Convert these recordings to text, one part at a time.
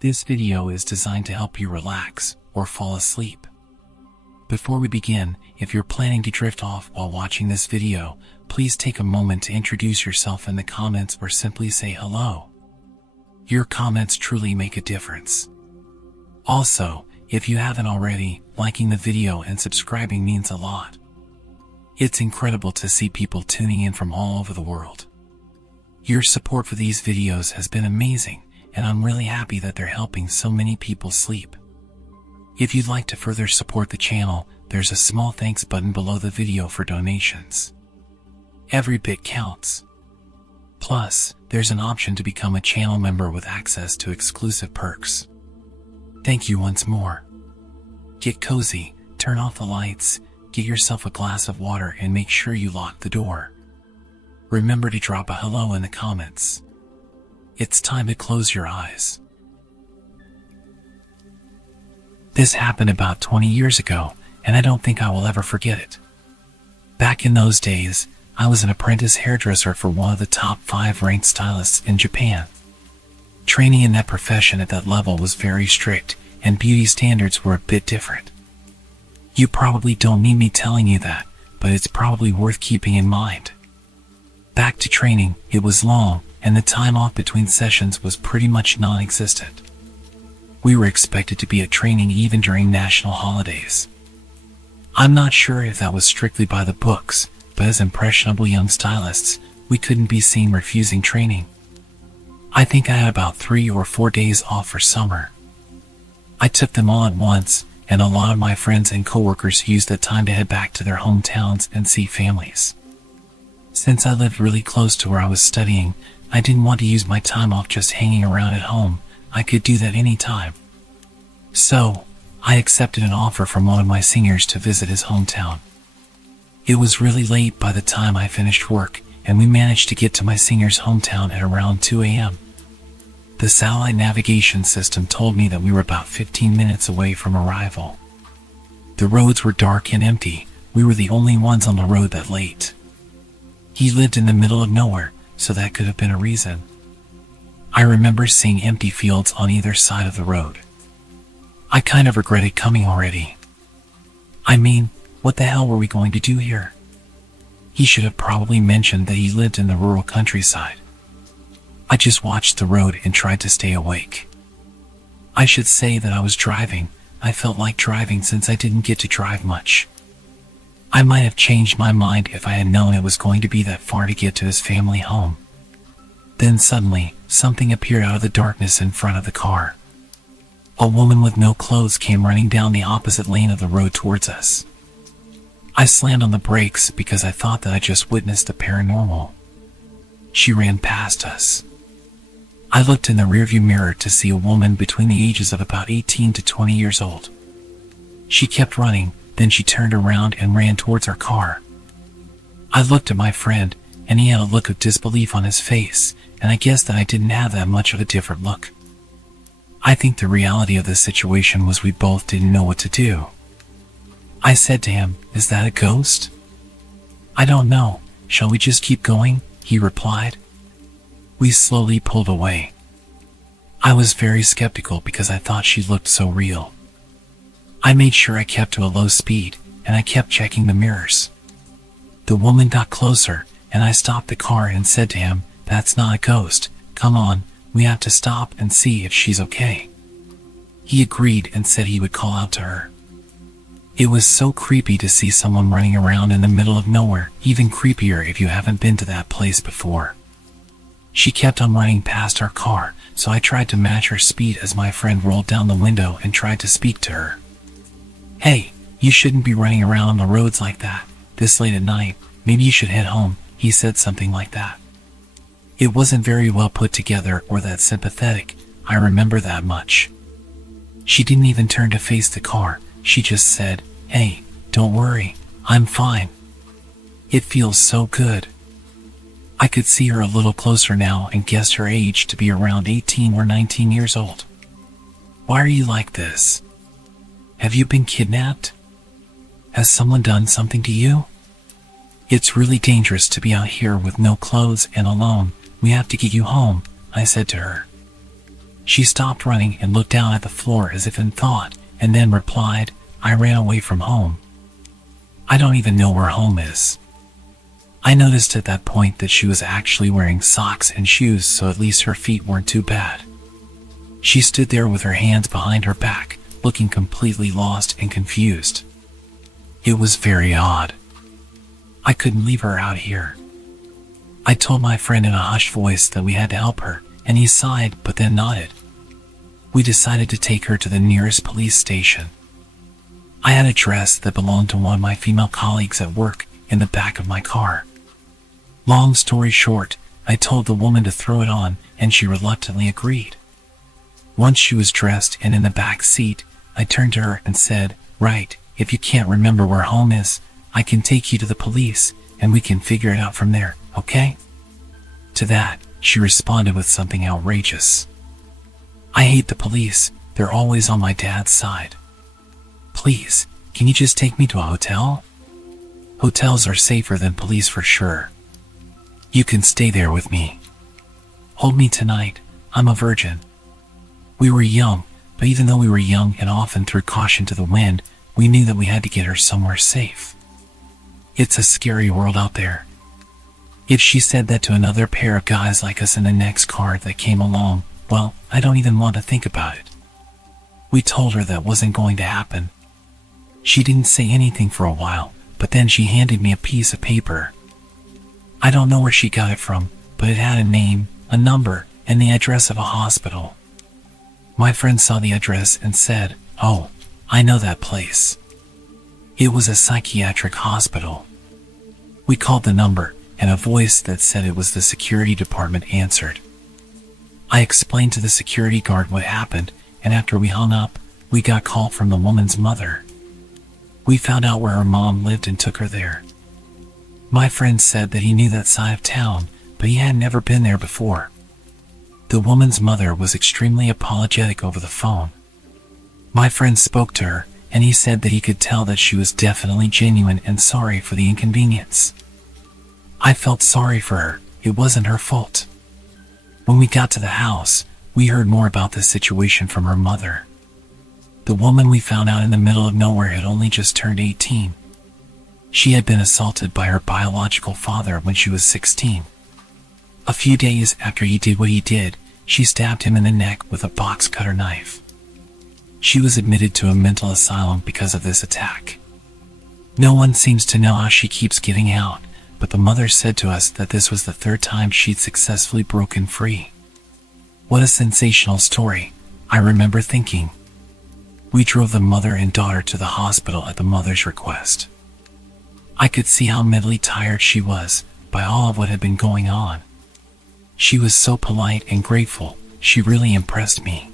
This video is designed to help you relax or fall asleep. Before we begin, if you're planning to drift off while watching this video, please take a moment to introduce yourself in the comments or simply say hello. Your comments truly make a difference. Also, if you haven't already, liking the video and subscribing means a lot. It's incredible to see people tuning in from all over the world. Your support for these videos has been amazing, and I'm really happy that they're helping so many people sleep. If you'd like to further support the channel, there's a small thanks button below the video for donations. Every bit counts. Plus, there's an option to become a channel member with access to exclusive perks. Thank you once more. Get cozy, turn off the lights, get yourself a glass of water and make sure you lock the door. Remember to drop a hello in the comments. It's time to close your eyes. This happened about 20 years ago, and I don't think I will ever forget it. Back in those days, I was an apprentice hairdresser for one of the top 5 ranked stylists in Japan. Training in that profession at that level was very strict, and beauty standards were a bit different. You probably don't need me telling you that, but it's probably worth keeping in mind. Back to training, it was long, and the time off between sessions was pretty much non-existent. We were expected to be at training even during national holidays. I'm not sure if that was strictly by the books, but as impressionable young stylists, we couldn't be seen refusing training. I think I had about 3 or 4 days off for summer. I took them all at once, and a lot of my friends and coworkers used that time to head back to their hometowns and see families. Since I lived really close to where I was studying, I didn't want to use my time off just hanging around at home. I could do that anytime. So, I accepted an offer from one of my seniors to visit his hometown. It was really late by the time I finished work, and we managed to get to my senior's hometown at around 2 a.m. The satellite navigation system told me that we were about 15 minutes away from arrival. The roads were dark and empty. We were the only ones on the road that late. He lived in the middle of nowhere, so that could have been a reason. I remember seeing empty fields on either side of the road. I kind of regretted coming already. I mean, what the hell were we going to do here? He should have probably mentioned that he lived in the rural countryside. I just watched the road and tried to stay awake. I should say that I was driving. I felt like driving since I didn't get to drive much. I might have changed my mind if I had known it was going to be that far to get to his family home. Then suddenly, something appeared out of the darkness in front of the car. A woman with no clothes came running down the opposite lane of the road towards us. I slammed on the brakes because I thought that I just witnessed the paranormal. She ran past us. I looked in the rearview mirror to see a woman between the ages of about 18 to 20 years old. She kept running, then she turned around and ran towards our car. I looked at my friend, and he had a look of disbelief on his face, and I guessed that I didn't have that much of a different look. I think the reality of the situation was we both didn't know what to do. I said to him, "Is that a ghost?" "I don't know. Shall we just keep going?" he replied. We slowly pulled away. I was very skeptical because I thought she looked so real. I made sure I kept to a low speed, and I kept checking the mirrors. The woman got closer, and I stopped the car and said to him, "That's not a ghost. Come on, we have to stop and see if she's okay." He agreed and said he would call out to her. It was so creepy to see someone running around in the middle of nowhere, even creepier if you haven't been to that place before. She kept on running past our car, so I tried to match her speed as my friend rolled down the window and tried to speak to her. "Hey, you shouldn't be running around on the roads like that, this late at night. Maybe you should head home," he said something like that. It wasn't very well put together or that sympathetic, I remember that much. She didn't even turn to face the car, she just said, "Hey, don't worry, I'm fine." It feels so good. I could see her a little closer now and guessed her age to be around 18 or 19 years old. Why are you like this? Have you been kidnapped? Has someone done something to you? It's really dangerous to be out here with no clothes and alone. We have to get you home, I said to her. She stopped running and looked down at the floor as if in thought, and then replied, "I ran away from home. I don't even know where home is." I noticed at that point that she was actually wearing socks and shoes, so at least her feet weren't too bad. She stood there with her hands behind her back, looking completely lost and confused. It was very odd. I couldn't leave her out here. I told my friend in a hushed voice that we had to help her, and he sighed but then nodded. We decided to take her to the nearest police station. I had a dress that belonged to one of my female colleagues at work in the back of my car. Long story short, I told the woman to throw it on, and she reluctantly agreed. Once she was dressed and in the back seat, I turned to her and said, "Right, if you can't remember where home is, I can take you to the police, and we can figure it out from there, okay?" To that, she responded with something outrageous. "I hate the police. They're always on my dad's side. Please, can you just take me to a hotel? Hotels are safer than police for sure. You can stay there with me. Hold me tonight. I'm a virgin." We were young, but even though we were young and often threw caution to the wind, we knew that we had to get her somewhere safe. It's a scary world out there. If she said that to another pair of guys like us in the next car that came along, well, I don't even want to think about it. We told her that wasn't going to happen. She didn't say anything for a while, but then she handed me a piece of paper. I don't know where she got it from, but it had a name, a number, and the address of a hospital. My friend saw the address and said, "Oh, I know that place." It was a psychiatric hospital. We called the number, and a voice that said it was the security department answered. I explained to the security guard what happened, and after we hung up, we got a call from the woman's mother. We found out where her mom lived and took her there. My friend said that he knew that side of town, but he had never been there before. The woman's mother was extremely apologetic over the phone. My friend spoke to her, and he said that he could tell that she was definitely genuine and sorry for the inconvenience. I felt sorry for her. It wasn't her fault. When we got to the house, we heard more about the situation from her mother. The woman we found out in the middle of nowhere had only just turned 18. She had been assaulted by her biological father when she was 16. A few days after he did what he did, she stabbed him in the neck with a box cutter knife. She was admitted to a mental asylum because of this attack. No one seems to know how she keeps getting out, but the mother said to us that this was the third time she'd successfully broken free. What a sensational story, I remember thinking. We drove the mother and daughter to the hospital at the mother's request. I could see how mentally tired she was by all of what had been going on. She was so polite and grateful. She really impressed me.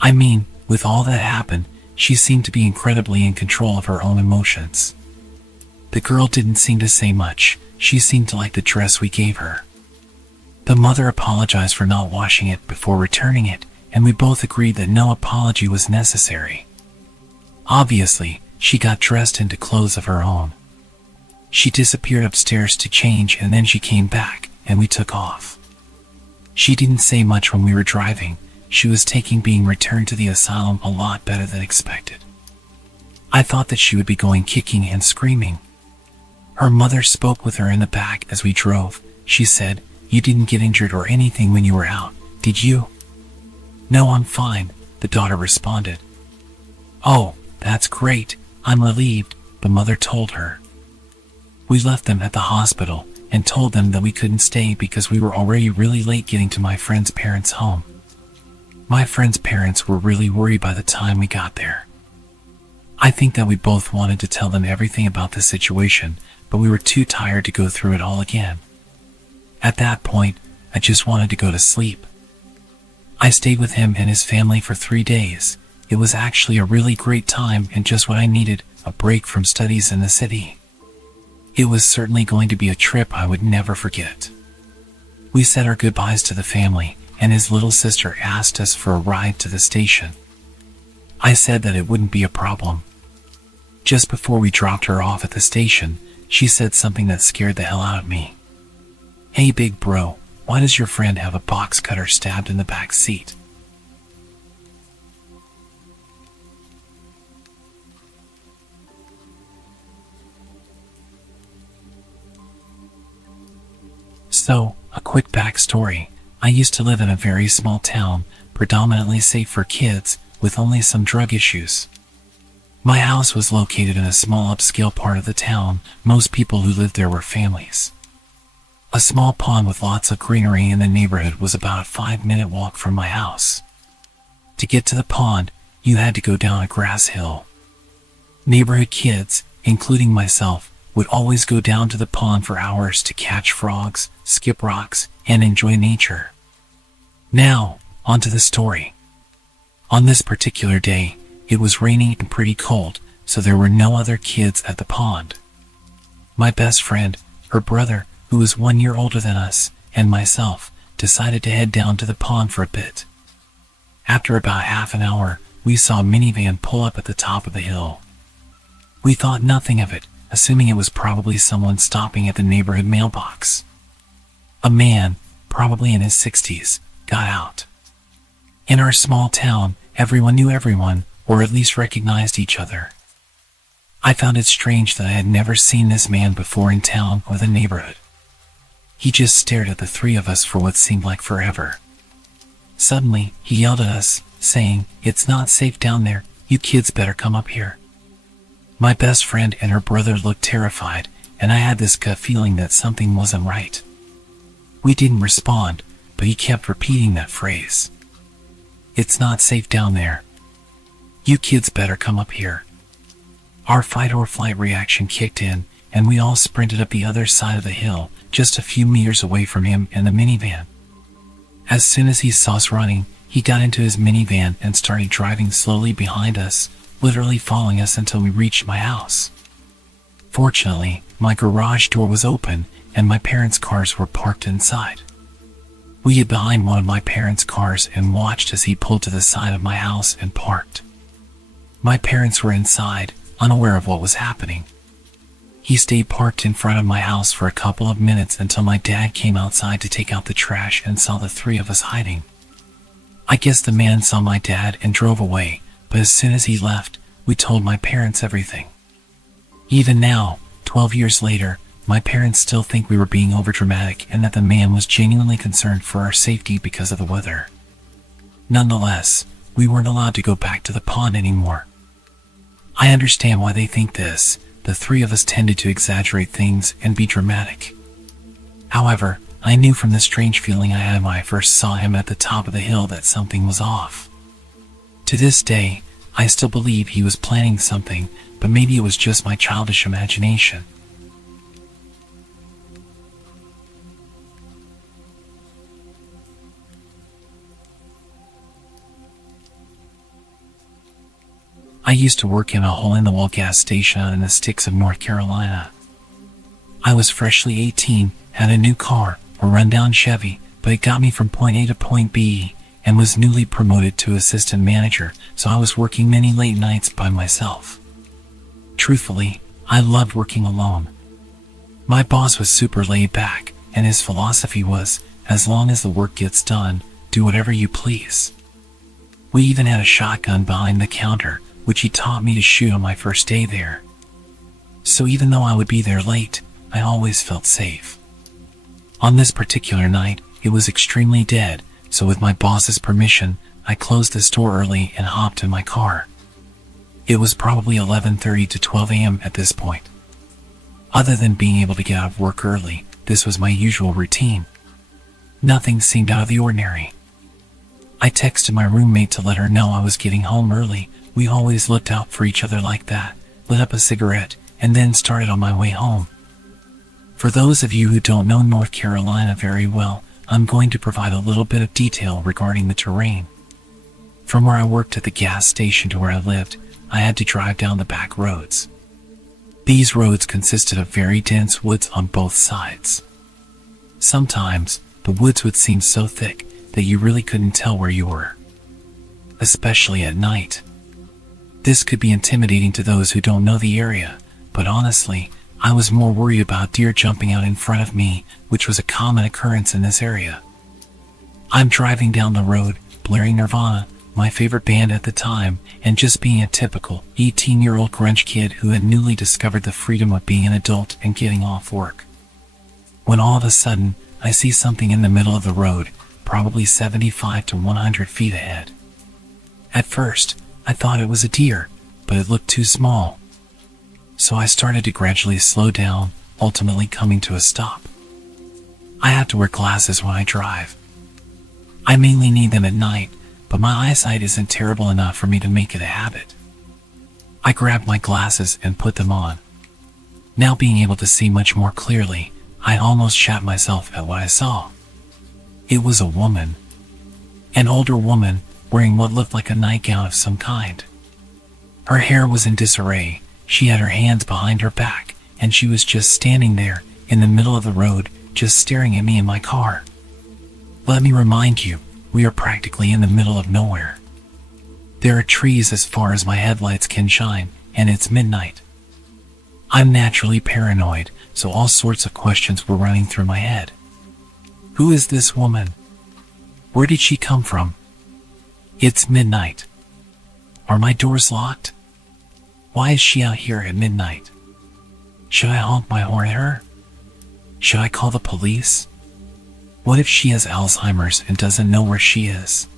I mean, with all that happened, she seemed to be incredibly in control of her own emotions. The girl didn't seem to say much. She seemed to like the dress we gave her. The mother apologized for not washing it before returning it, and we both agreed that no apology was necessary. Obviously, she got dressed into clothes of her own. She disappeared upstairs to change, and then she came back, and we took off. She didn't say much when we were driving. She was taking being returned to the asylum a lot better than expected. I thought that she would be going kicking and screaming. Her mother spoke with her in the back as we drove. She said, "You didn't get injured or anything when you were out, did you?" "No, I'm fine," the daughter responded. "Oh, that's great. I'm relieved," the mother told her. We left them at the hospital and told them that we couldn't stay because we were already really late getting to my friend's parents' home. My friend's parents were really worried by the time we got there. I think that we both wanted to tell them everything about the situation, but we were too tired to go through it all again. At that point, I just wanted to go to sleep. I stayed with him and his family for 3 days. It was actually a really great time and just what I needed, a break from studies in the city. It was certainly going to be a trip I would never forget. We said our goodbyes to the family, and his little sister asked us for a ride to the station. I said that it wouldn't be a problem. Just before we dropped her off at the station, she said something that scared the hell out of me. "Hey big bro, why does your friend have a box cutter stabbed in the back seat?" So, a quick backstory. I used to live in a very small town, predominantly safe for kids, with only some drug issues. My house was located in a small upscale part of the town. Most people who lived there were families. A small pond with lots of greenery in the neighborhood was about a 5-minute walk from my house. To get to the pond, you had to go down a grass hill. Neighborhood kids, including myself, would always go down to the pond for hours to catch frogs, skip rocks, and enjoy nature. Now, onto the story. On this particular day, it was raining and pretty cold, so there were no other kids at the pond. My best friend, her brother, who was 1 year older than us, and myself, decided to head down to the pond for a bit. After about half an hour, we saw a minivan pull up at the top of the hill. We thought nothing of it, assuming it was probably someone stopping at the neighborhood mailbox. A man, probably in his 60s, got out. In our small town, everyone knew everyone, or at least recognized each other. I found it strange that I had never seen this man before in town or the neighborhood. He just stared at the three of us for what seemed like forever. Suddenly, he yelled at us, saying, "It's not safe down there, you kids better come up here." My best friend and her brother looked terrified, and I had this gut feeling that something wasn't right. We didn't respond, but he kept repeating that phrase. "It's not safe down there. You kids better come up here." Our fight or flight reaction kicked in, and we all sprinted up the other side of the hill, just a few meters away from him and the minivan. As soon as he saw us running, he got into his minivan and started driving slowly behind us, literally following us until we reached my house. Fortunately, my garage door was open, and my parents' cars were parked inside. We hid behind one of my parents' cars and watched as he pulled to the side of my house and parked. My parents were inside, unaware of what was happening. He stayed parked in front of my house for a couple of minutes until my dad came outside to take out the trash and saw the three of us hiding. I guess the man saw my dad and drove away, but as soon as he left, we told my parents everything. Even now, 12 years later, my parents still think we were being overdramatic and that the man was genuinely concerned for our safety because of the weather. Nonetheless, we weren't allowed to go back to the pond anymore. I understand why they think this. The three of us tended to exaggerate things and be dramatic. However, I knew from the strange feeling I had when I first saw him at the top of the hill that something was off. To this day, I still believe he was planning something, but maybe it was just my childish imagination. I used to work in a hole-in-the-wall gas station out in the sticks of North Carolina. I was freshly 18, had a new car, a rundown Chevy, but it got me from point A to point B, and was newly promoted to assistant manager, so I was working many late nights by myself. Truthfully, I loved working alone. My boss was super laid back, and his philosophy was, as long as the work gets done, do whatever you please. We even had a shotgun behind the counter, which he taught me to shoot on my first day there. So even though I would be there late, I always felt safe. On this particular night, it was extremely dead, so with my boss's permission, I closed the store early and hopped in my car. It was probably 11:30 to 12 a.m. at this point. Other than being able to get out of work early, this was my usual routine. Nothing seemed out of the ordinary. I texted my roommate to let her know I was getting home early. We always looked out for each other like that, lit up a cigarette, and then started on my way home. For those of you who don't know North Carolina very well, I'm going to provide a little bit of detail regarding the terrain. From where I worked at the gas station to where I lived, I had to drive down the back roads. These roads consisted of very dense woods on both sides. Sometimes, the woods would seem so thick that you really couldn't tell where you were, especially at night. This could be intimidating to those who don't know the area, but honestly, I was more worried about deer jumping out in front of me, which was a common occurrence in this area. I'm driving down the road, blaring Nirvana, my favorite band at the time, and just being a typical 18-year-old grunge kid who had newly discovered the freedom of being an adult and getting off work. When all of a sudden, I see something in the middle of the road, probably 75 to 100 feet ahead. At first, I thought it was a deer, but it looked too small. So I started to gradually slow down, ultimately coming to a stop. I have to wear glasses when I drive. I mainly need them at night, but my eyesight isn't terrible enough for me to make it a habit. I grabbed my glasses and put them on. Now being able to see much more clearly, I almost shat myself at what I saw. It was a woman. An older woman, wearing what looked like a nightgown of some kind. Her hair was in disarray, she had her hands behind her back, and she was just standing there, in the middle of the road, just staring at me in my car. Let me remind you, we are practically in the middle of nowhere. There are trees as far as my headlights can shine, and it's midnight. I'm naturally paranoid, so all sorts of questions were running through my head. Who is this woman? Where did she come from? It's midnight. Are my doors locked? Why is she out here at midnight? Should I honk my horn at her? Should I call the police? What if she has Alzheimer's and doesn't know where she is?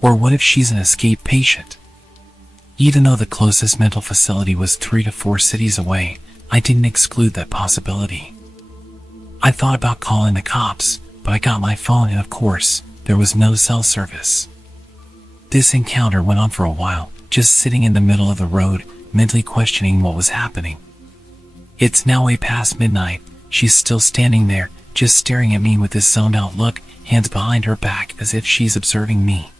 Or what if she's an escape patient? Even though the closest mental facility was 3 to 4 cities away, I didn't exclude that possibility. I thought about calling the cops, but I got my phone and of course, there was no cell service. This encounter went on for a while, just sitting in the middle of the road, mentally questioning what was happening. It's now way past midnight, she's still standing there, just staring at me with this zoned out look, hands behind her back as if she's observing me.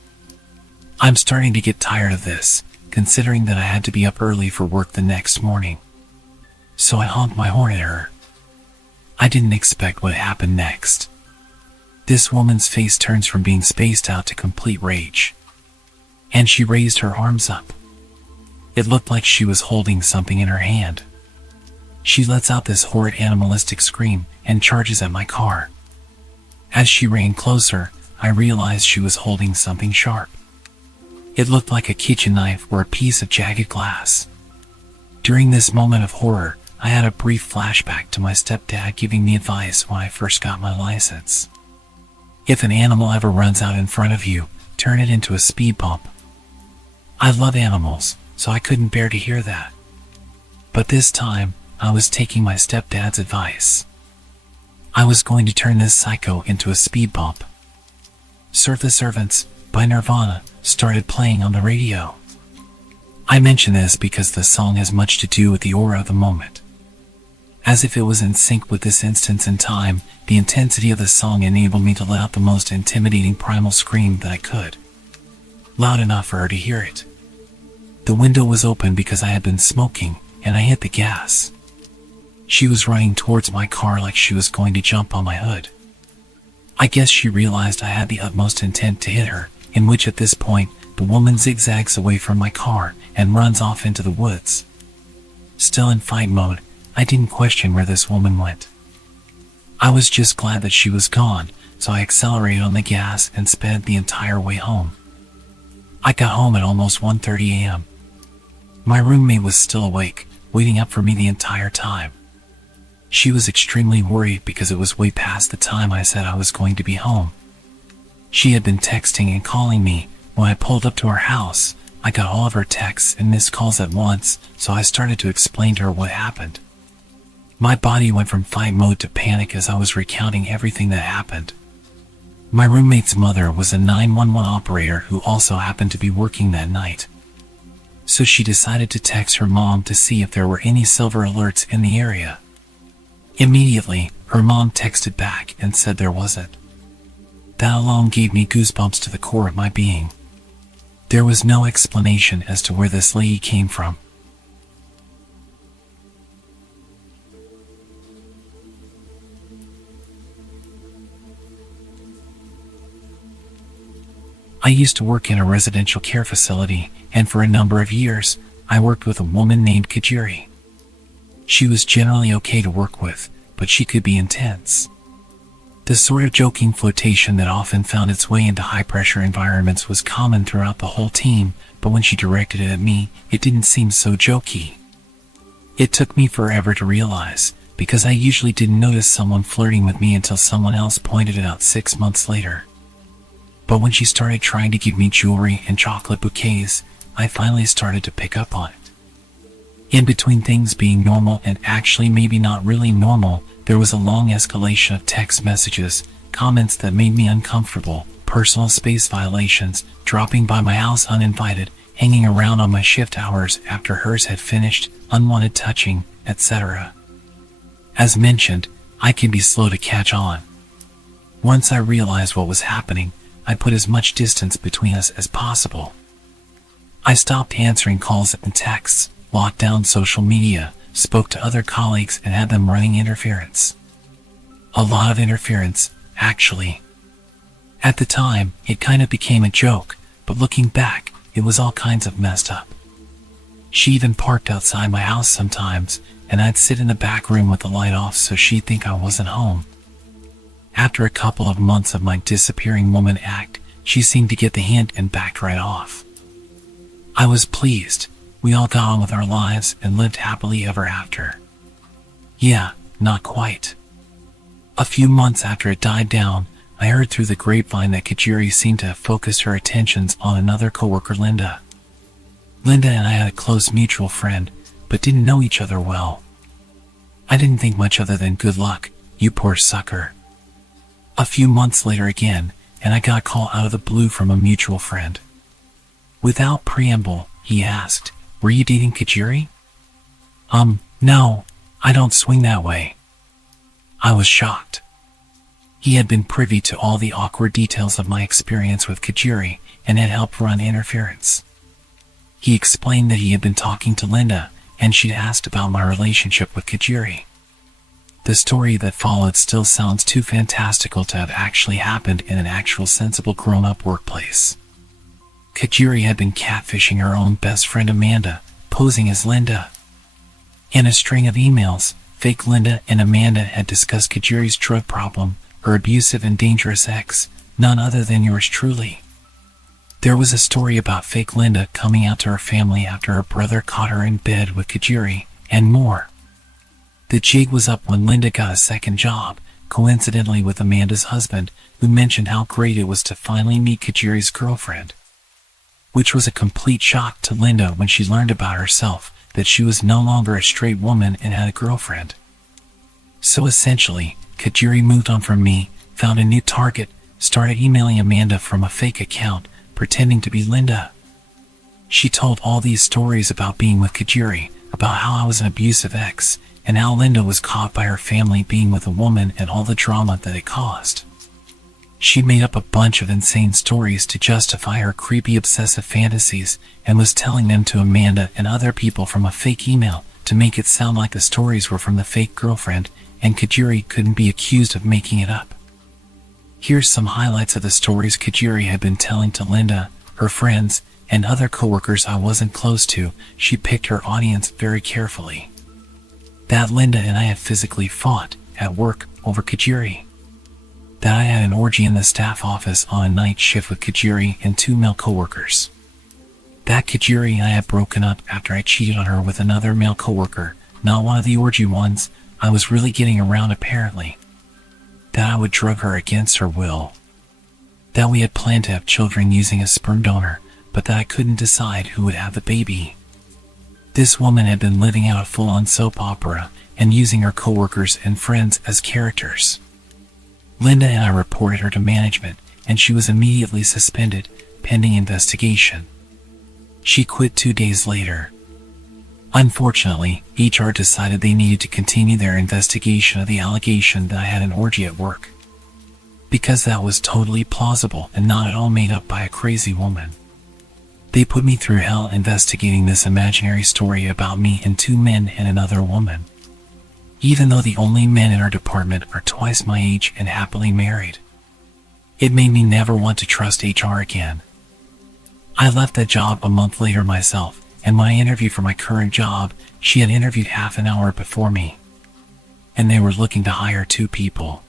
I'm starting to get tired of this, considering that I had to be up early for work the next morning. So I honked my horn at her. I didn't expect what happened next. This woman's face turns from being spaced out to complete rage. And she raised her arms up. It looked like she was holding something in her hand. She lets out this horrid animalistic scream and charges at my car. As she ran closer, I realized she was holding something sharp. It looked like a kitchen knife or a piece of jagged glass. During this moment of horror, I had a brief flashback to my stepdad giving me advice when I first got my license. If an animal ever runs out in front of you, turn it into a speed bump. I love animals, so I couldn't bear to hear that. But this time, I was taking my stepdad's advice. I was going to turn this psycho into a speed bump. Serve the Servants by Nirvana started playing on the radio. I mention this because the song has much to do with the aura of the moment. As if it was in sync with this instance in time, the intensity of the song enabled me to let out the most intimidating primal scream that I could. Loud enough for her to hear it. The window was open because I had been smoking, and I hit the gas. She was running towards my car like she was going to jump on my hood. I guess she realized I had the utmost intent to hit her, in which at this point, the woman zigzags away from my car and runs off into the woods. Still in fight mode, I didn't question where this woman went. I was just glad that she was gone, so I accelerated on the gas and sped the entire way home. I got home at almost 1:30 a.m. My roommate was still awake, waiting up for me the entire time. She was extremely worried because it was way past the time I said I was going to be home. She had been texting and calling me. When I pulled up to her house, I got all of her texts and missed calls at once, so I started to explain to her what happened. My body went from fight mode to panic as I was recounting everything that happened. My roommate's mother was a 911 operator who also happened to be working that night. So she decided to text her mom to see if there were any silver alerts in the area. Immediately, her mom texted back and said there wasn't. That alone gave me goosebumps to the core of my being. There was no explanation as to where this lady came from. I used to work in a residential care facility, and for a number of years, I worked with a woman named Kajiri. She was generally okay to work with, but she could be intense. The sort of joking flirtation that often found its way into high-pressure environments was common throughout the whole team, but when she directed it at me, it didn't seem so jokey. It took me forever to realize because I usually didn't notice someone flirting with me until someone else pointed it out 6 months later. But when she started trying to give me jewelry and chocolate bouquets, I finally started to pick up on it. In between things being normal and actually maybe not really normal, there was a long escalation of text messages, comments that made me uncomfortable, personal space violations, dropping by my house uninvited, hanging around on my shift hours after hers had finished, unwanted touching, etc. As mentioned, I can be slow to catch on. Once I realized what was happening, I put as much distance between us as possible. I stopped answering calls and texts, locked down social media, spoke to other colleagues and had them running interference. A lot of interference, actually. At the time, it kind of became a joke, but looking back, it was all kinds of messed up. She even parked outside my house sometimes, and I'd sit in the back room with the light off so she'd think I wasn't home. After a couple of months of my disappearing woman act, she seemed to get the hint and backed right off. I was pleased. We all got on with our lives and lived happily ever after. Yeah, not quite. A few months after it died down, I heard through the grapevine that Kajiri seemed to have focused her attentions on another coworker, Linda. Linda and I had a close mutual friend, but didn't know each other well. I didn't think much other than good luck, you poor sucker. A few months later again, and I got a call out of the blue from a mutual friend. Without preamble, he asked, "Were you dating Kajiri?" No, I don't swing that way." I was shocked. He had been privy to all the awkward details of my experience with Kajiri and had helped run interference. He explained that he had been talking to Linda, and she'd asked about my relationship with Kajiri. The story that followed still sounds too fantastical to have actually happened in an actual sensible grown-up workplace. Kajiri had been catfishing her own best friend Amanda, posing as Linda. In a string of emails, fake Linda and Amanda had discussed Kajiri's drug problem, her abusive and dangerous ex, none other than yours truly. There was a story about fake Linda coming out to her family after her brother caught her in bed with Kajiri, and more. The jig was up when Linda got a second job, coincidentally with Amanda's husband, who mentioned how great it was to finally meet Kajiri's girlfriend. Which was a complete shock to Linda when she learned about herself, that she was no longer a straight woman and had a girlfriend. So essentially, Kajiri moved on from me, found a new target, started emailing Amanda from a fake account, pretending to be Linda. She told all these stories about being with Kajiri, about how I was an abusive ex, and how Linda was caught by her family being with a woman and all the drama that it caused. She made up a bunch of insane stories to justify her creepy obsessive fantasies and was telling them to Amanda and other people from a fake email to make it sound like the stories were from the fake girlfriend and Kajiri couldn't be accused of making it up. Here's some highlights of the stories Kajiri had been telling to Linda, her friends, and other coworkers I wasn't close to. She picked her audience very carefully. That Linda and I had physically fought at work over Kajiri. That I had an orgy in the staff office on a night shift with Kajiri and 2 male coworkers. That Kajiri and I had broken up after I cheated on her with another male coworker, not one of the orgy ones. I was really getting around apparently. That I would drug her against her will. That we had planned to have children using a sperm donor, but that I couldn't decide who would have the baby. This woman had been living out a full-on soap opera and using her coworkers and friends as characters. Linda and I reported her to management, and she was immediately suspended, pending investigation. She quit 2 days later. Unfortunately, HR decided they needed to continue their investigation of the allegation that I had an orgy at work, because that was totally plausible and not at all made up by a crazy woman. They put me through hell investigating this imaginary story about me and 2 men and another woman, even though the only men in our department are twice my age and happily married. It made me never want to trust HR again. I left that job a month later myself, and when I interviewed for my current job, she had interviewed half an hour before me, and they were looking to hire 2 people.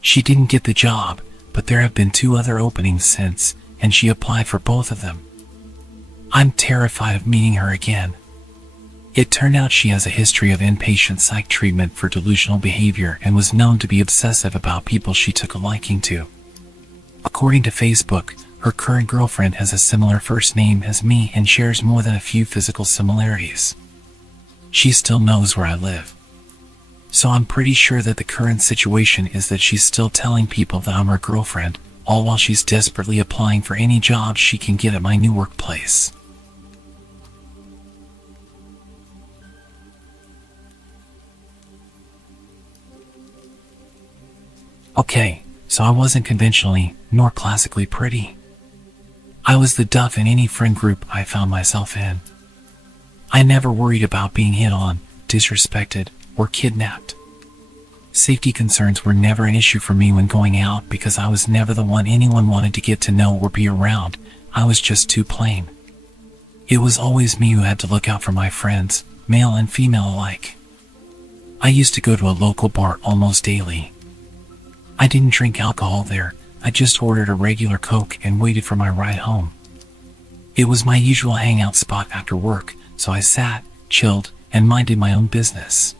She didn't get the job, but there have been 2 other openings since, and she applied for both of them. I'm terrified of meeting her again. It turned out she has a history of inpatient psych treatment for delusional behavior and was known to be obsessive about people she took a liking to. According to Facebook, her current girlfriend has a similar first name as me and shares more than a few physical similarities. She still knows where I live. So I'm pretty sure that the current situation is that she's still telling people that I'm her girlfriend, all while she's desperately applying for any job she can get at my new workplace. Okay, so I wasn't conventionally, nor classically pretty. I was the duff in any friend group I found myself in. I never worried about being hit on, disrespected, or kidnapped. Safety concerns were never an issue for me when going out because I was never the one anyone wanted to get to know or be around. I was just too plain. It was always me who had to look out for my friends, male and female alike. I used to go to a local bar almost daily. I didn't drink alcohol there. I just ordered a regular Coke and waited for my ride home. It was my usual hangout spot after work, so I sat, chilled, and minded my own business.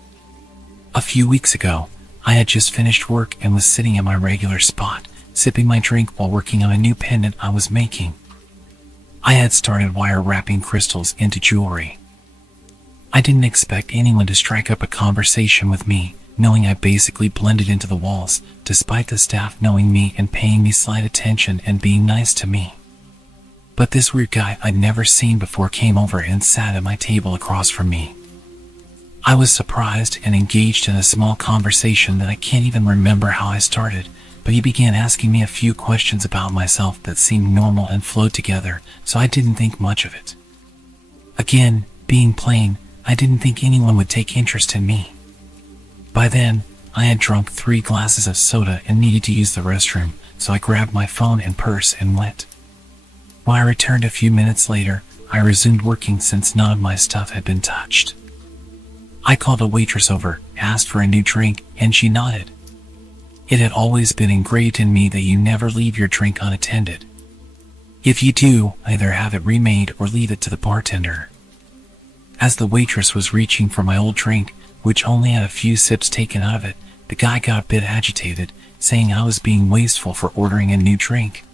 A few weeks ago, I had just finished work and was sitting at my regular spot, sipping my drink while working on a new pendant I was making. I had started wire wrapping crystals into jewelry. I didn't expect anyone to strike up a conversation with me, knowing I basically blended into the walls, despite the staff knowing me and paying me slight attention and being nice to me. But this weird guy I'd never seen before came over and sat at my table across from me. I was surprised and engaged in a small conversation that I can't even remember how I started, but he began asking me a few questions about myself that seemed normal and flowed together, so I didn't think much of it. Again, being plain, I didn't think anyone would take interest in me. By then, I had drunk 3 glasses of soda and needed to use the restroom, so I grabbed my phone and purse and went. When I returned a few minutes later, I resumed working since none of my stuff had been touched. I called a waitress over, asked for a new drink, and she nodded. It had always been engraved in me that you never leave your drink unattended. If you do, either have it remade or leave it to the bartender. As the waitress was reaching for my old drink, which only had a few sips taken out of it, the guy got a bit agitated, saying I was being wasteful for ordering a new drink.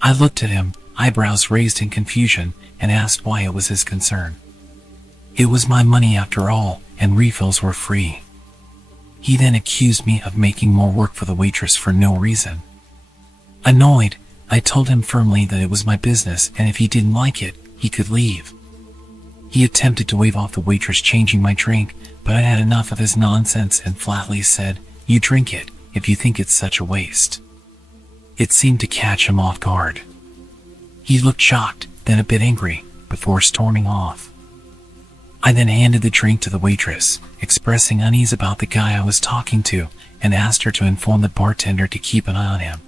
I looked at him, eyebrows raised in confusion, and asked why it was his concern. It was my money after all, and refills were free. He then accused me of making more work for the waitress for no reason. Annoyed, I told him firmly that it was my business and if he didn't like it, he could leave. He attempted to wave off the waitress changing my drink, but I had enough of his nonsense and flatly said, "You drink it, if you think it's such a waste." It seemed to catch him off guard. He looked shocked, then a bit angry, before storming off. I then handed the drink to the waitress, expressing unease about the guy I was talking to, and asked her to inform the bartender to keep an eye on him.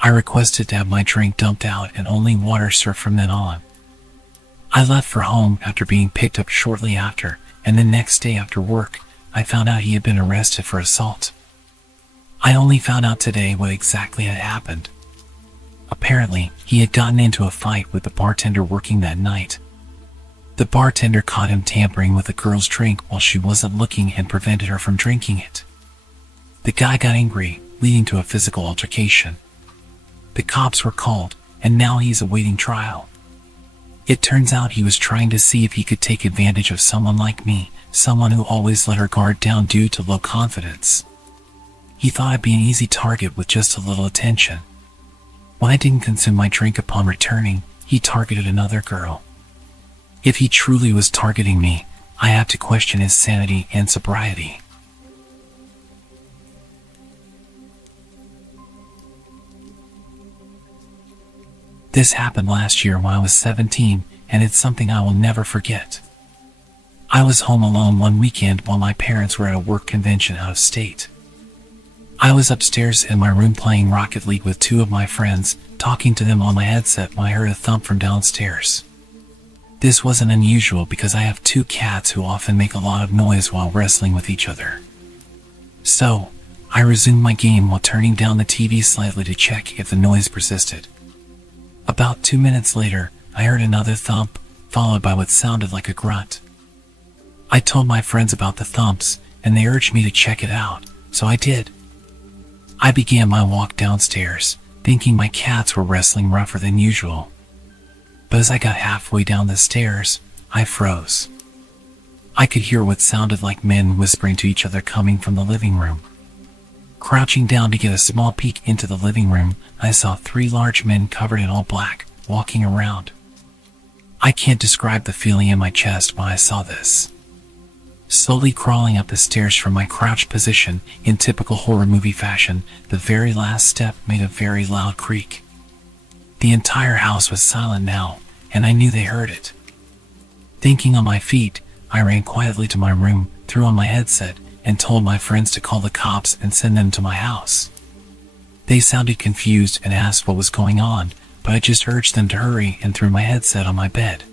I requested to have my drink dumped out and only water served from then on. I left for home after being picked up shortly after, and the next day after work, I found out he had been arrested for assault. I only found out today what exactly had happened. Apparently, he had gotten into a fight with the bartender working that night. The bartender caught him tampering with the girl's drink while she wasn't looking and prevented her from drinking it. The guy got angry, leading to a physical altercation. The cops were called, and now he's awaiting trial. It turns out he was trying to see if he could take advantage of someone like me, someone who always let her guard down due to low confidence. He thought I'd be an easy target with just a little attention. When I didn't consume my drink upon returning, he targeted another girl. If he truly was targeting me, I have to question his sanity and sobriety. This happened last year when I was 17, and it's something I will never forget. I was home alone one weekend while my parents were at a work convention out of state. I was upstairs in my room playing Rocket League with 2 of my friends, talking to them on my headset when I heard a thump from downstairs. This wasn't unusual because I have 2 cats who often make a lot of noise while wrestling with each other. So, I resumed my game while turning down the TV slightly to check if the noise persisted. About 2 minutes later, I heard another thump, followed by what sounded like a grunt. I told my friends about the thumps, and they urged me to check it out, so I did. I began my walk downstairs, thinking my cats were wrestling rougher than usual. But as I got halfway down the stairs, I froze. I could hear what sounded like men whispering to each other coming from the living room. Crouching down to get a small peek into the living room, I saw 3 large men covered in all black, walking around. I can't describe the feeling in my chest when I saw this. Slowly crawling up the stairs from my crouched position, in typical horror movie fashion, the very last step made a very loud creak. The entire house was silent now, and I knew they heard it. Thinking on my feet, I ran quietly to my room, threw on my headset, and told my friends to call the cops and send them to my house. They sounded confused and asked what was going on, but I just urged them to hurry and threw my headset on my bed.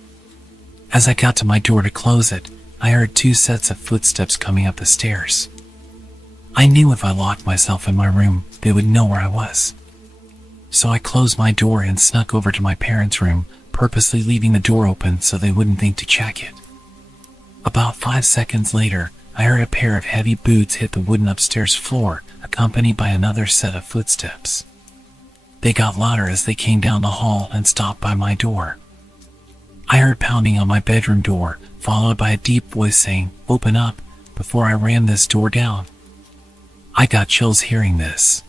As I got to my door to close it, I heard 2 sets of footsteps coming up the stairs. I knew if I locked myself in my room, they would know where I was. So I closed my door and snuck over to my parents' room, purposely leaving the door open so they wouldn't think to check it. About 5 seconds later, I heard a pair of heavy boots hit the wooden upstairs floor, accompanied by another set of footsteps. They got louder as they came down the hall and stopped by my door. I heard pounding on my bedroom door, followed by a deep voice saying, "Open up," before I rammed this door down. I got chills hearing this.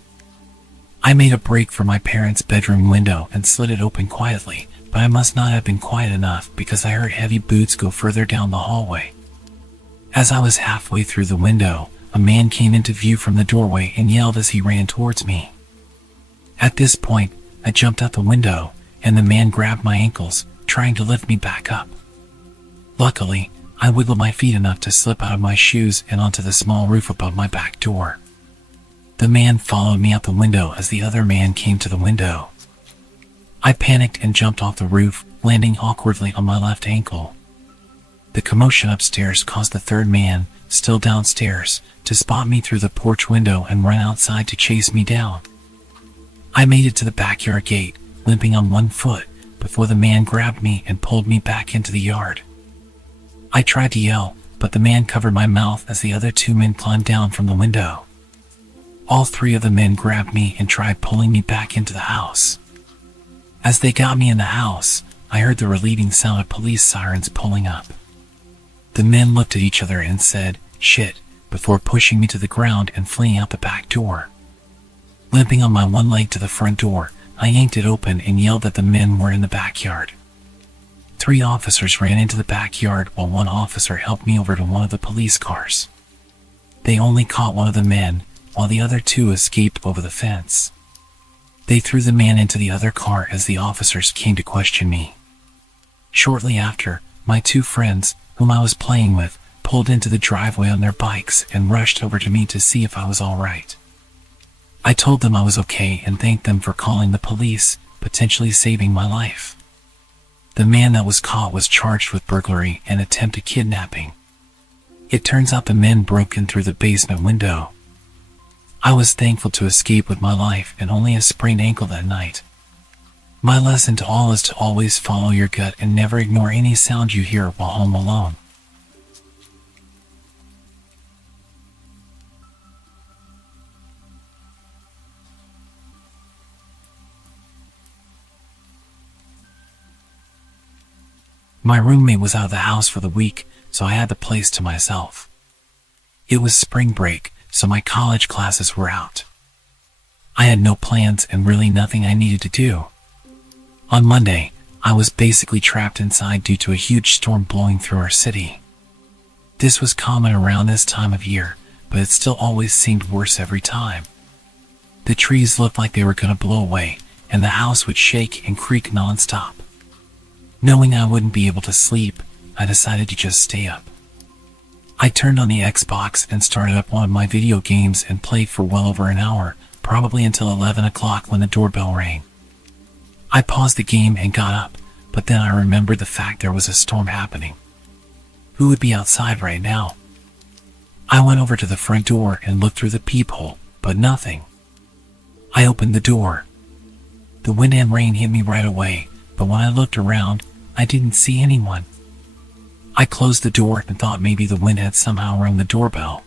I made a break for my parents' bedroom window and slid it open quietly, but I must not have been quiet enough because I heard heavy boots go further down the hallway. As I was halfway through the window, a man came into view from the doorway and yelled as he ran towards me. At this point, I jumped out the window, and the man grabbed my ankles, trying to lift me back up. Luckily, I wiggled my feet enough to slip out of my shoes and onto the small roof above my back door. The man followed me out the window as the other man came to the window. I panicked and jumped off the roof, landing awkwardly on my left ankle. The commotion upstairs caused the third man, still downstairs, to spot me through the porch window and run outside to chase me down. I made it to the backyard gate, limping on one foot, before the man grabbed me and pulled me back into the yard. I tried to yell, but the man covered my mouth as the other 2 men climbed down from the window. All 3 of the men grabbed me and tried pulling me back into the house. As they got me in the house, I heard the relieving sound of police sirens pulling up. The men looked at each other and said, "Shit," before pushing me to the ground and fleeing out the back door. Limping on my one leg to the front door, I yanked it open and yelled that the men were in the backyard. 3 officers ran into the backyard while 1 officer helped me over to one of the police cars. They only caught one of the men, while the other 2 escaped over the fence. They threw the man into the other car as the officers came to question me. Shortly after, my 2 friends, whom I was playing with, pulled into the driveway on their bikes and rushed over to me to see if I was all right. I told them I was okay and thanked them for calling the police, potentially saving my life. The man that was caught was charged with burglary and attempted kidnapping. It turns out the men broke in through the basement window. I was thankful to escape with my life and only a sprained ankle that night. My lesson to all is to always follow your gut and never ignore any sound you hear while home alone. My roommate was out of the house for the week, so I had the place to myself. It was spring break, so my college classes were out. I had no plans and really nothing I needed to do. On Monday, I was basically trapped inside due to a huge storm blowing through our city. This was common around this time of year, but it still always seemed worse every time. The trees looked like they were going to blow away, and the house would shake and creak nonstop. Knowing I wouldn't be able to sleep, I decided to just stay up. I turned on the Xbox and started up one of my video games and played for well over an hour, probably until 11 o'clock when the doorbell rang. I paused the game and got up, but then I remembered the fact there was a storm happening. Who would be outside right now? I went over to the front door and looked through the peephole, but nothing. I opened the door. The wind and rain hit me right away, but when I looked around, I didn't see anyone. I closed the door and thought maybe the wind had somehow rung the doorbell.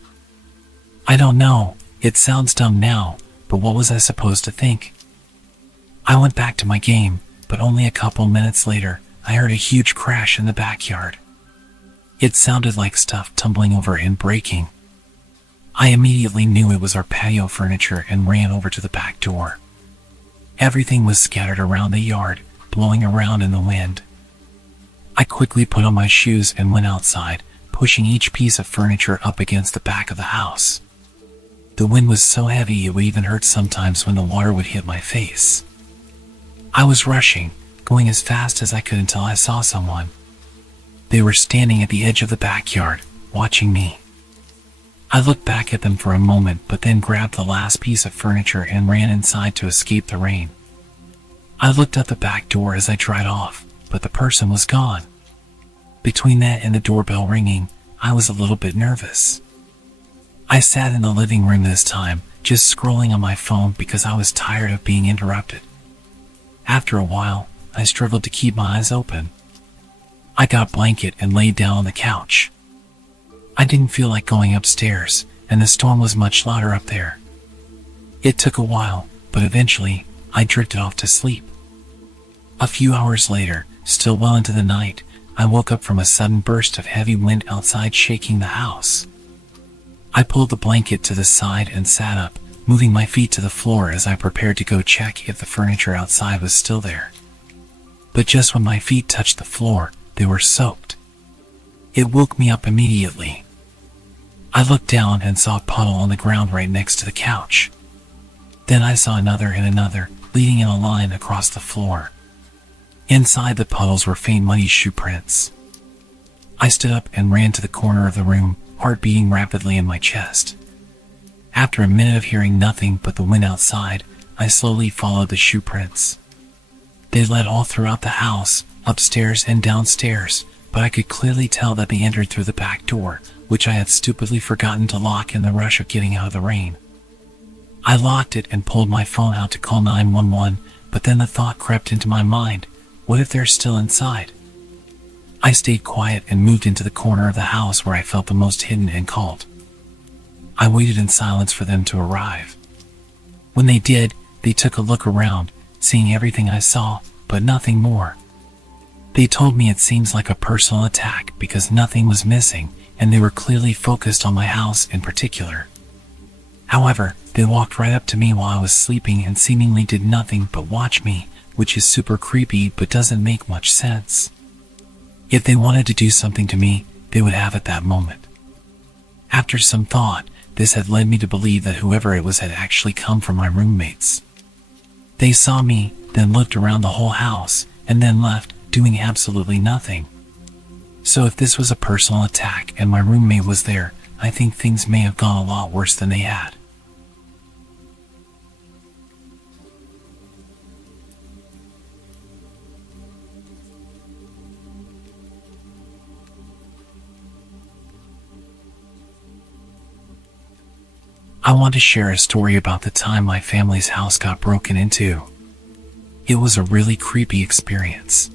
I don't know, it sounds dumb now, but what was I supposed to think? I went back to my game, but only a couple minutes later, I heard a huge crash in the backyard. It sounded like stuff tumbling over and breaking. I immediately knew it was our patio furniture and ran over to the back door. Everything was scattered around the yard, blowing around in the wind. I quickly put on my shoes and went outside, pushing each piece of furniture up against the back of the house. The wind was so heavy it would even hurt sometimes when the water would hit my face. I was rushing, going as fast as I could until I saw someone. They were standing at the edge of the backyard, watching me. I looked back at them for a moment, but then grabbed the last piece of furniture and ran inside to escape the rain. I looked out the back door as I dried off, but the person was gone. Between that and the doorbell ringing, I was a little bit nervous. I sat in the living room this time, just scrolling on my phone because I was tired of being interrupted. After a while, I struggled to keep my eyes open. I got a blanket and laid down on the couch. I didn't feel like going upstairs, and the storm was much louder up there. It took a while, but eventually, I drifted off to sleep. A few hours later, still well into the night, I woke up from a sudden burst of heavy wind outside shaking the house. I pulled the blanket to the side and sat up, moving my feet to the floor as I prepared to go check if the furniture outside was still there. But just when my feet touched the floor, they were soaked. It woke me up immediately. I looked down and saw a puddle on the ground right next to the couch. Then I saw another and another, leading in a line across the floor. Inside the puddles were faint muddy shoe prints. I stood up and ran to the corner of the room, heart beating rapidly in my chest. After a minute of hearing nothing but the wind outside, I slowly followed the shoe prints. They led all throughout the house, upstairs and downstairs, but I could clearly tell that they entered through the back door, which I had stupidly forgotten to lock in the rush of getting out of the rain. I locked it and pulled my phone out to call 911, but then the thought crept into my mind, what if they're still inside? I stayed quiet and moved into the corner of the house where I felt the most hidden and called. I waited in silence for them to arrive. When they did, they took a look around, seeing everything I saw, but nothing more. They told me it seems like a personal attack because nothing was missing, and they were clearly focused on my house in particular. However, they walked right up to me while I was sleeping and seemingly did nothing but watch me, which is super creepy but doesn't make much sense. If they wanted to do something to me, they would have at that moment. After some thought, this had led me to believe that whoever it was had actually come from my roommates. They saw me, then looked around the whole house, and then left, doing absolutely nothing. So if this was a personal attack and my roommate was there, I think things may have gone a lot worse than they had. I want to share a story about the time my family's house got broken into. It was a really creepy experience.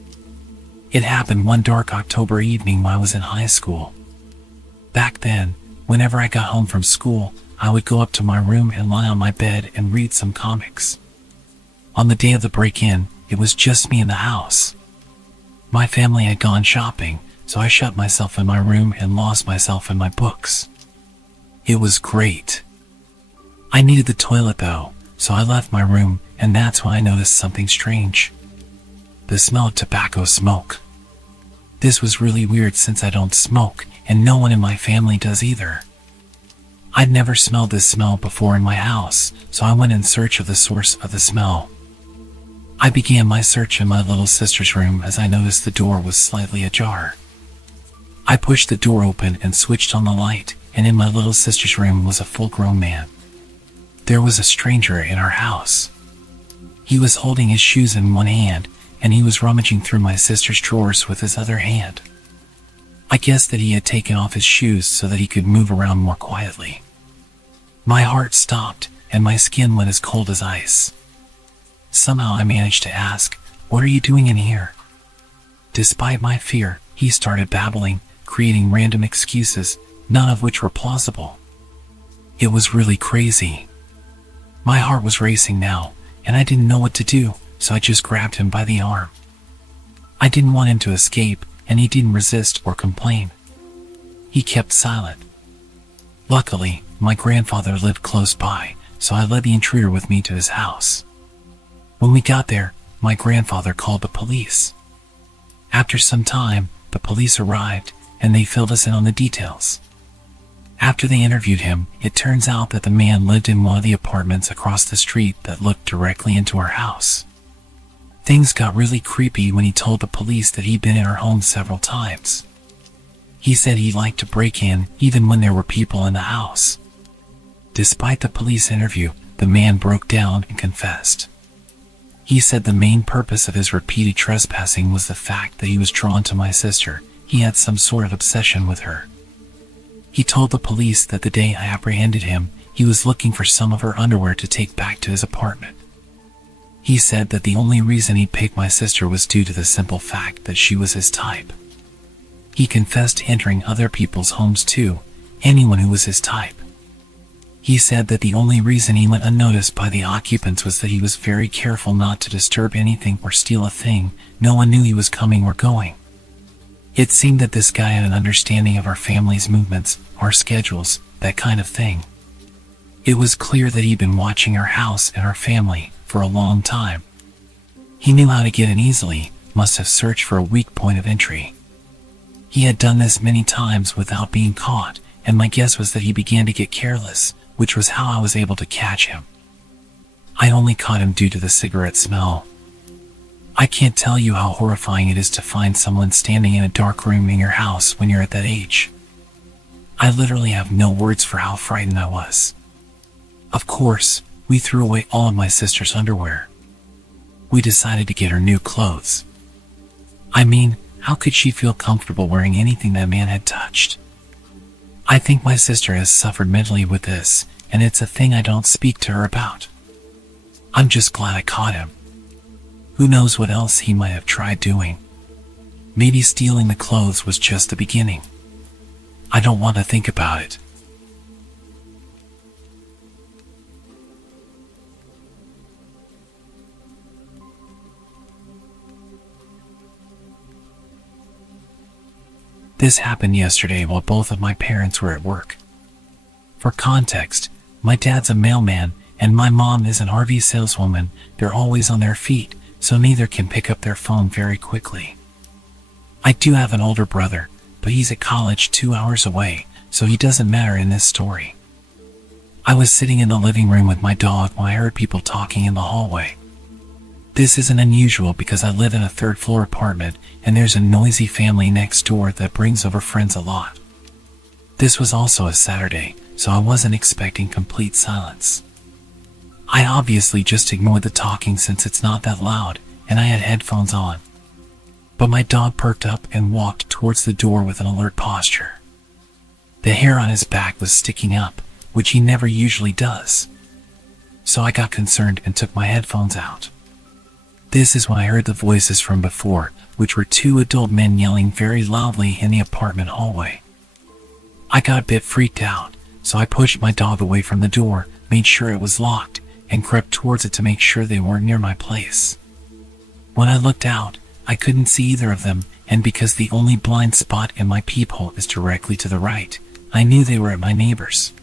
It happened one dark October evening while I was in high school. Back then, whenever I got home from school, I would go up to my room and lie on my bed and read some comics. On the day of the break-in, it was just me in the house. My family had gone shopping, so I shut myself in my room and lost myself in my books. It was great. I needed the toilet though, so I left my room, and that's when I noticed something strange. The smell of tobacco smoke. This was really weird since I don't smoke, and no one in my family does either. I'd never smelled this smell before in my house, so I went in search of the source of the smell. I began my search in my little sister's room as I noticed the door was slightly ajar. I pushed the door open and switched on the light, and in my little sister's room was a full-grown man. There was a stranger in our house. He was holding his shoes in one hand, and he was rummaging through my sister's drawers with his other hand. I guessed that he had taken off his shoes so that he could move around more quietly. My heart stopped, and my skin went as cold as ice. Somehow I managed to ask, "What are you doing in here?" Despite my fear, he started babbling, creating random excuses, none of which were plausible. It was really crazy. My heart was racing now, and I didn't know what to do, so I just grabbed him by the arm. I didn't want him to escape, and he didn't resist or complain. He kept silent. Luckily, my grandfather lived close by, so I led the intruder with me to his house. When we got there, my grandfather called the police. After some time, the police arrived, and they filled us in on the details. After they interviewed him, it turns out that the man lived in one of the apartments across the street that looked directly into our house. Things got really creepy when he told the police that he'd been in our home several times. He said he liked to break in even when there were people in the house. Despite the police interview, the man broke down and confessed. He said the main purpose of his repeated trespassing was the fact that he was drawn to my sister. He had some sort of obsession with her. He told the police that the day I apprehended him, he was looking for some of her underwear to take back to his apartment. He said that the only reason he picked my sister was due to the simple fact that she was his type. He confessed to entering other people's homes too, anyone who was his type. He said that the only reason he went unnoticed by the occupants was that he was very careful not to disturb anything or steal a thing. No one knew he was coming or going. It seemed that this guy had an understanding of our family's movements, our schedules, that kind of thing. It was clear that he'd been watching our house and our family for a long time. He knew how to get in easily, must have searched for a weak point of entry. He had done this many times without being caught, and my guess was that he began to get careless, which was how I was able to catch him. I only caught him due to the cigarette smell. I can't tell you how horrifying it is to find someone standing in a dark room in your house when you're at that age. I literally have no words for how frightened I was. Of course, we threw away all of my sister's underwear. We decided to get her new clothes. I mean, how could she feel comfortable wearing anything that man had touched? I think my sister has suffered mentally with this, and it's a thing I don't speak to her about. I'm just glad I caught him. Who knows what else he might have tried doing? Maybe stealing the clothes was just the beginning. I don't want to think about it. This happened yesterday while both of my parents were at work. For context, my dad's a mailman and my mom is an RV saleswoman. They're always on their feet, so neither can pick up their phone very quickly. I do have an older brother, but he's at college 2 hours away, so he doesn't matter in this story. I was sitting in the living room with my dog when I heard people talking in the hallway. This isn't unusual because I live in a third-floor apartment and there's a noisy family next door that brings over friends a lot. This was also a Saturday, so I wasn't expecting complete silence. I obviously just ignored the talking since it's not that loud and I had headphones on. But my dog perked up and walked towards the door with an alert posture. The hair on his back was sticking up, which he never usually does. So I got concerned and took my headphones out. This is when I heard the voices from before, which were 2 adult men yelling very loudly in the apartment hallway. I got a bit freaked out, so I pushed my dog away from the door, made sure it was locked, and crept towards it to make sure they weren't near my place. When I looked out, I couldn't see either of them, and because the only blind spot in my peephole is directly to the right, I knew they were at my neighbor's.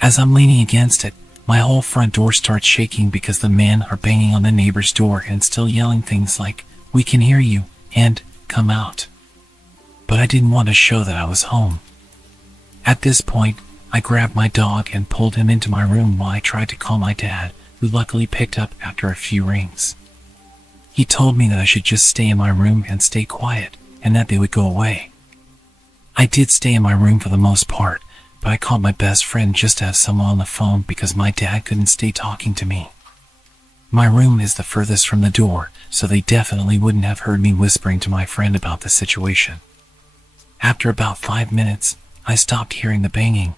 As I'm leaning against it, my whole front door starts shaking because the men are banging on the neighbor's door and still yelling things like, "We can hear you," and "Come out." But I didn't want to show that I was home. At this point, I grabbed my dog and pulled him into my room while I tried to call my dad, who luckily picked up after a few rings. He told me that I should just stay in my room and stay quiet, and that they would go away. I did stay in my room for the most part, but I called my best friend just to have someone on the phone because my dad couldn't stay talking to me. My room is the furthest from the door, so they definitely wouldn't have heard me whispering to my friend about the situation. After about 5 minutes, I stopped hearing the banging.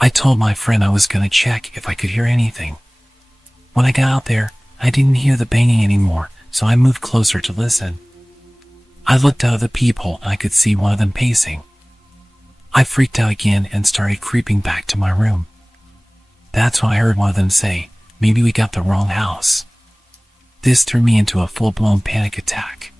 I told my friend I was going to check if I could hear anything. When I got out there, I didn't hear the banging anymore, so I moved closer to listen. I looked out of the peephole and I could see one of them pacing. I freaked out again and started creeping back to my room. That's when I heard one of them say, "Maybe we got the wrong house." This threw me into a full-blown panic attack.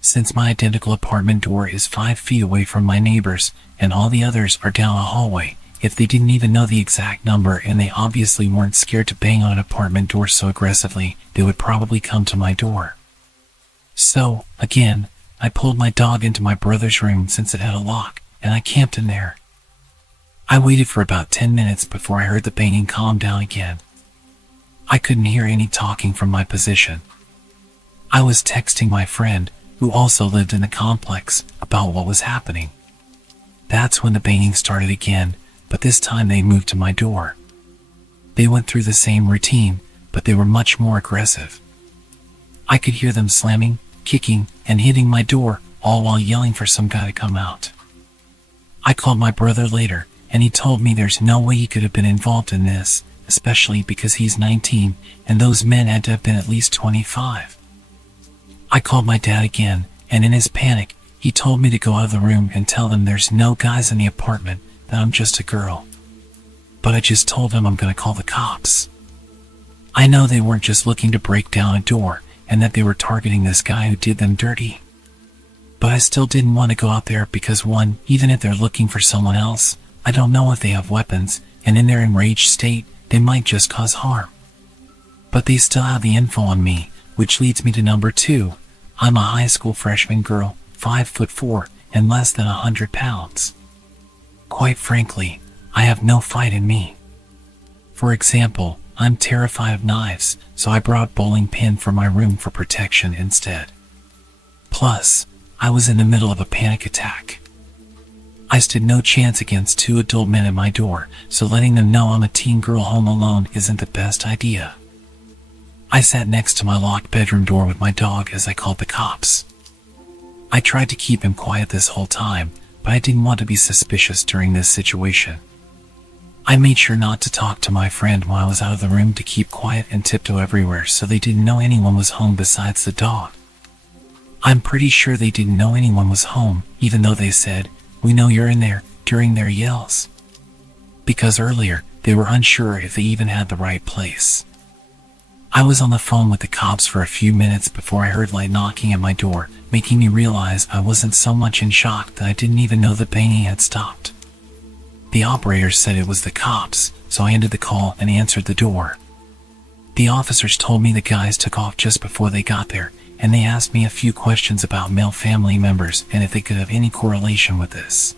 Since my identical apartment door is 5 feet away from my neighbors and all the others are down a hallway, if they didn't even know the exact number and they obviously weren't scared to bang on an apartment door so aggressively, they would probably come to my door. So, again, I pulled my dog into my brother's room since it had a lock, and I camped in there. I waited for about 10 minutes before I heard the banging calm down again. I couldn't hear any talking from my position. I was texting my friend, who also lived in the complex, about what was happening. That's when the banging started again, but this time they moved to my door. They went through the same routine, but they were much more aggressive. I could hear them slamming, kicking, and hitting my door, all while yelling for some guy to come out. I called my brother later, and he told me there's no way he could have been involved in this, especially because he's 19, and those men had to have been at least 25. I called my dad again, and in his panic, he told me to go out of the room and tell them there's no guys in the apartment, that I'm just a girl. But I just told him I'm gonna call the cops. I know they weren't just looking to break down a door, and that they were targeting this guy who did them dirty. But I still didn't want to go out there because one, even if they're looking for someone else, I don't know if they have weapons, and in their enraged state, they might just cause harm. But they still have the info on me, which leads me to number 2. I'm a high school freshman girl, 5'4", and less than 100 pounds. Quite frankly, I have no fight in me. For example, I'm terrified of knives, so I brought a bowling pin from my room for protection instead. Plus, I was in the middle of a panic attack. I stood no chance against 2 adult men at my door, so letting them know I'm a teen girl home alone isn't the best idea. I sat next to my locked bedroom door with my dog as I called the cops. I tried to keep him quiet this whole time, but I didn't want to be suspicious during this situation. I made sure not to talk to my friend while I was out of the room to keep quiet and tiptoe everywhere so they didn't know anyone was home besides the dog. I'm pretty sure they didn't know anyone was home, even though they said, "We know you're in there," during their yells. Because earlier, they were unsure if they even had the right place. I was on the phone with the cops for a few minutes before I heard light knocking at my door, making me realize I wasn't so much in shock that I didn't even know the banging had stopped. The operator said it was the cops, so I ended the call and answered the door. The officers told me the guys took off just before they got there, and they asked me a few questions about male family members and if they could have any correlation with this.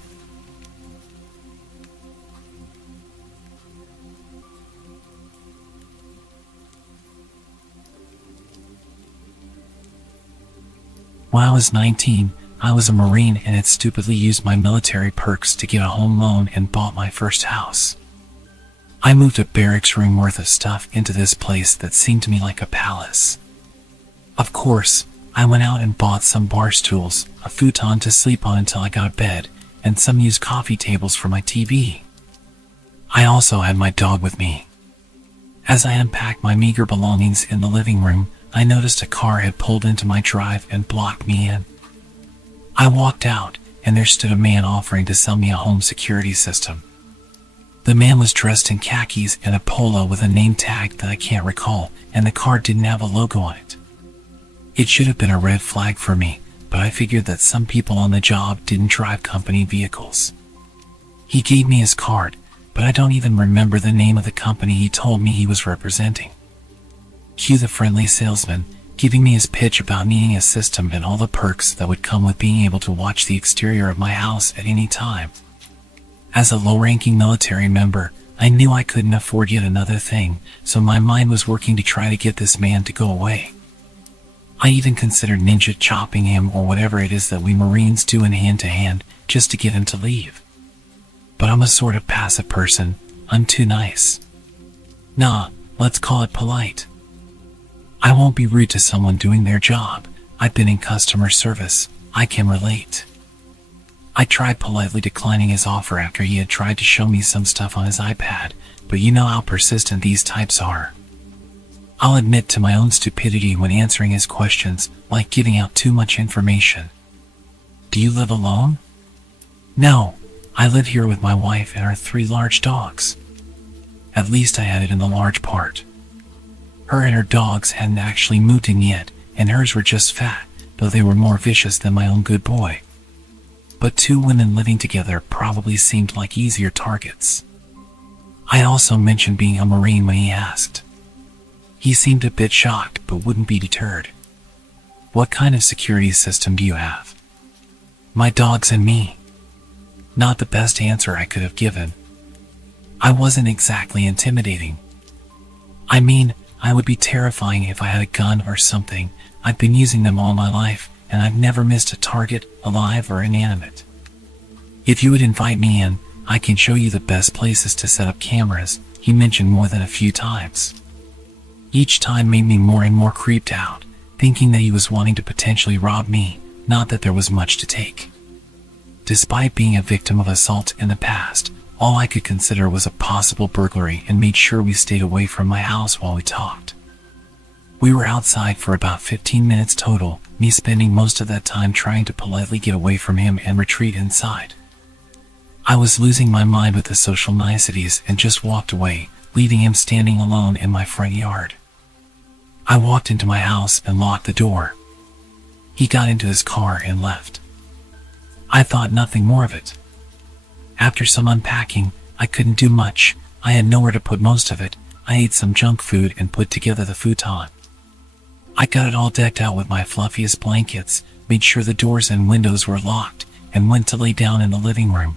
When I was 19, I was a Marine and had stupidly used my military perks to get a home loan and bought my first house. I moved a barracks room worth of stuff into this place that seemed to me like a palace. Of course, I went out and bought some bar stools, a futon to sleep on until I got a bed, and some used coffee tables for my TV. I also had my dog with me. As I unpacked my meager belongings in the living room, I noticed a car had pulled into my drive and blocked me in. I walked out, and there stood a man offering to sell me a home security system. The man was dressed in khakis and a polo with a name tag that I can't recall, and the car didn't have a logo on it. It should have been a red flag for me, but I figured that some people on the job didn't drive company vehicles. He gave me his card, but I don't even remember the name of the company he told me he was representing. Cue the friendly salesman, giving me his pitch about needing a system and all the perks that would come with being able to watch the exterior of my house at any time. As a low-ranking military member, I knew I couldn't afford yet another thing, so my mind was working to try to get this man to go away. I even considered ninja chopping him or whatever it is that we Marines do in hand-to-hand just to get him to leave. But I'm a sort of passive person. I'm too nice. Nah, let's call it polite. I won't be rude to someone doing their job. I've been in customer service. I can relate. I tried politely declining his offer after he had tried to show me some stuff on his iPad, but you know how persistent these types are. I'll admit to my own stupidity when answering his questions, like giving out too much information. Do you live alone? No, I live here with my wife and our 3 large dogs. At least I had it in the large part. Her and her dogs hadn't actually moved in yet, and hers were just fat, though they were more vicious than my own good boy. But 2 women living together probably seemed like easier targets. I also mentioned being a Marine when he asked. He seemed a bit shocked, but wouldn't be deterred. What kind of security system do you have? My dogs and me. Not the best answer I could have given. I wasn't exactly intimidating. I mean, I would be terrifying if I had a gun or something. I've been using them all my life, and I've never missed a target, alive or inanimate. If you would invite me in, I can show you the best places to set up cameras, he mentioned more than a few times. Each time made me more and more creeped out, thinking that he was wanting to potentially rob me, not that there was much to take. Despite being a victim of assault in the past, all I could consider was a possible burglary and made sure we stayed away from my house while we talked. We were outside for about 15 minutes total, me spending most of that time trying to politely get away from him and retreat inside. I was losing my mind with the social niceties and just walked away, leaving him standing alone in my front yard. I walked into my house and locked the door. He got into his car and left. I thought nothing more of it. After some unpacking, I couldn't do much. I had nowhere to put most of it. I ate some junk food and put together the futon. I got it all decked out with my fluffiest blankets, made sure the doors and windows were locked, and went to lay down in the living room.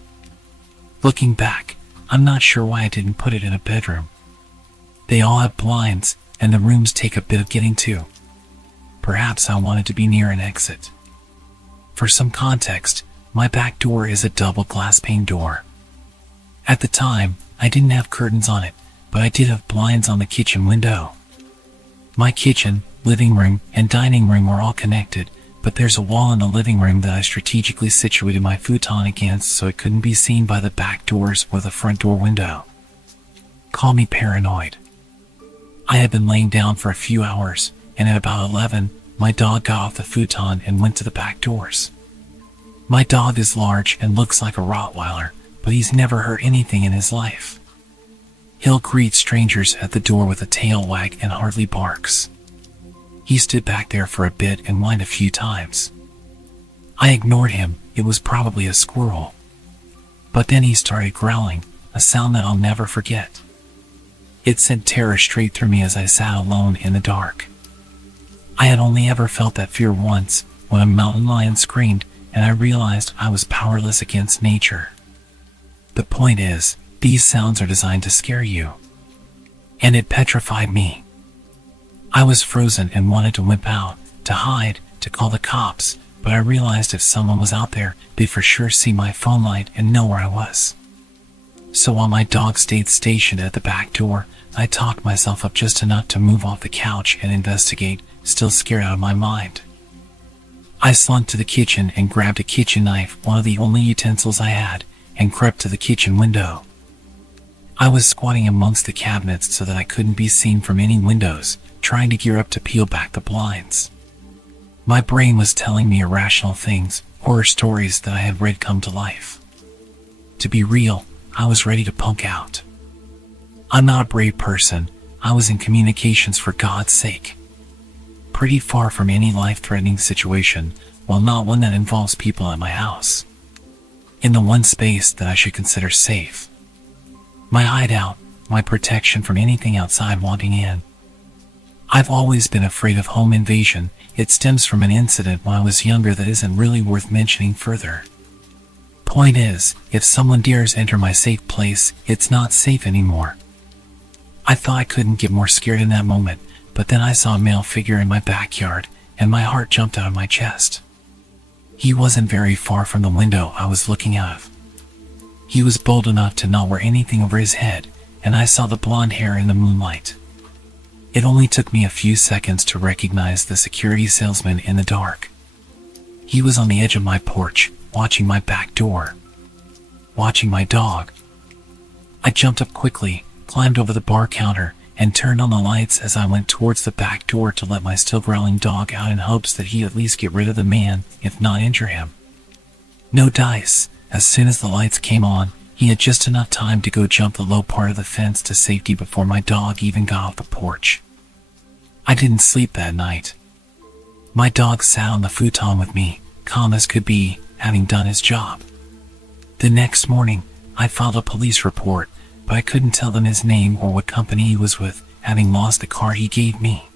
Looking back, I'm not sure why I didn't put it in a bedroom. They all have blinds, and the rooms take a bit of getting to. Perhaps I wanted to be near an exit. For some context, my back door is a double glass pane door. At the time, I didn't have curtains on it, but I did have blinds on the kitchen window. My kitchen, living room, and dining room were all connected, but there's a wall in the living room that I strategically situated my futon against so it couldn't be seen by the back doors or the front door window. Call me paranoid. I had been laying down for a few hours, and at about 11, my dog got off the futon and went to the back doors. My dog is large and looks like a Rottweiler, but he's never hurt anything in his life. He'll greet strangers at the door with a tail wag and hardly barks. He stood back there for a bit and whined a few times. I ignored him, it was probably a squirrel. But then he started growling, a sound that I'll never forget. It sent terror straight through me as I sat alone in the dark. I had only ever felt that fear once, when a mountain lion screamed, and I realized I was powerless against nature. The point is, these sounds are designed to scare you. And it petrified me. I was frozen and wanted to whip out, to hide, to call the cops, but I realized if someone was out there, they'd for sure see my phone light and know where I was. So while my dog stayed stationed at the back door, I talked myself up just enough to move off the couch and investigate, still scared out of my mind. I slunk to the kitchen and grabbed a kitchen knife, one of the only utensils I had, and crept to the kitchen window. I was squatting amongst the cabinets so that I couldn't be seen from any windows, trying to gear up to peel back the blinds. My brain was telling me irrational things, horror stories that I had read come to life. To be real, I was ready to punk out. I'm not a brave person. I was in communications for God's sake. Pretty far from any life-threatening situation, while not one that involves people at my house. In the one space that I should consider safe. My hideout, my protection from anything outside wanting in. I've always been afraid of home invasion. It stems from an incident when I was younger that isn't really worth mentioning further. Point is, if someone dares enter my safe place, it's not safe anymore. I thought I couldn't get more scared in that moment, but then I saw a male figure in my backyard, and my heart jumped out of my chest. He wasn't very far from the window I was looking out of. He was bold enough to not wear anything over his head, and I saw the blonde hair in the moonlight. It only took me a few seconds to recognize the security salesman in the dark. He was on the edge of my porch, watching my back door. Watching my dog. I jumped up quickly, climbed over the bar counter, and turned on the lights as I went towards the back door to let my still growling dog out in hopes that he'd at least get rid of the man, if not injure him. No dice. As soon as the lights came on, he had just enough time to go jump the low part of the fence to safety before my dog even got off the porch. I didn't sleep that night. My dog sat on the futon with me, calm as could be, having done his job. The next morning, I filed a police report, but I couldn't tell them his name or what company he was with, having lost the car he gave me.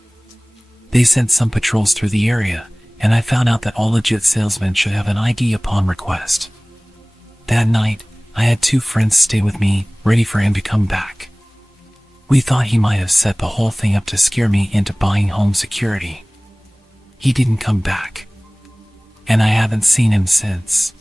They sent some patrols through the area, and I found out that all legit salesmen should have an ID upon request. That night, I had 2 friends stay with me, ready for him to come back. We thought he might have set the whole thing up to scare me into buying home security. He didn't come back, and I haven't seen him since.